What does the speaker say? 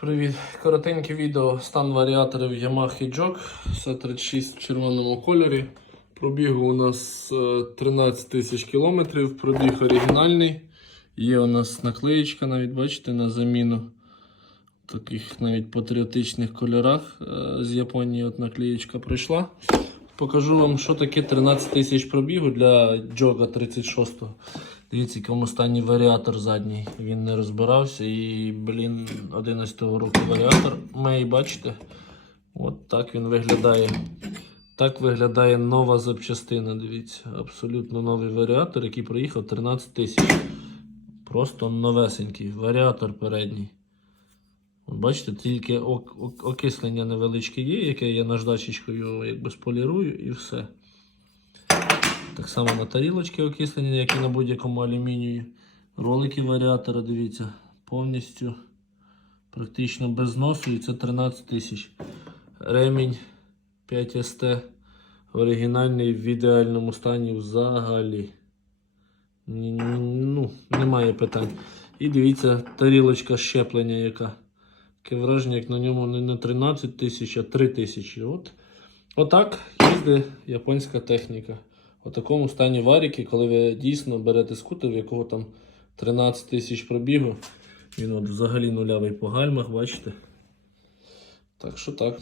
Привіт! Коротеньке відео стан варіаторів Yamaha Jog С36 в червоному кольорі. Пробігу у нас е, 13 тисяч кілометрів, пробіг оригінальний. Є у нас наклеєчка, навіть бачите, на заміну в таких навіть патріотичних кольорах е, з Японії от наклеєчка прийшла. Покажу вам, що таке 13 тисяч пробігу для Джога 36. Дивіться, в якому стані варіатор задній. Він не розбирався і, блін, 11-го року варіатор. Мей, бачите? От так він виглядає. Так виглядає нова запчастина. Дивіться, абсолютно новий варіатор, який проїхав 13 тисяч. Просто новесенький. Варіатор передній. От Бачите, тільки ок- ок- окислення невеличке є, яке я наждачечкою якби сполірую і все. Так само на тарілочки окислення, як і на будь-якому алюмінії. Ролики варіатора, дивіться, повністю практично без носу і це 13 тисяч. Ремінь 5ST оригінальний в ідеальному стані взагалі. Ну, немає питань. І дивіться, тарілочка щеплення, яка. Таке враження, як на ньому не на 13 тисяч, а 3 тисячі. От. Отак їздить японська техніка. У такому стані варіки, коли ви дійсно берете скутер, в якого там 13 тисяч пробігу. Він от взагалі нулявий по гальмах, бачите. Так що так.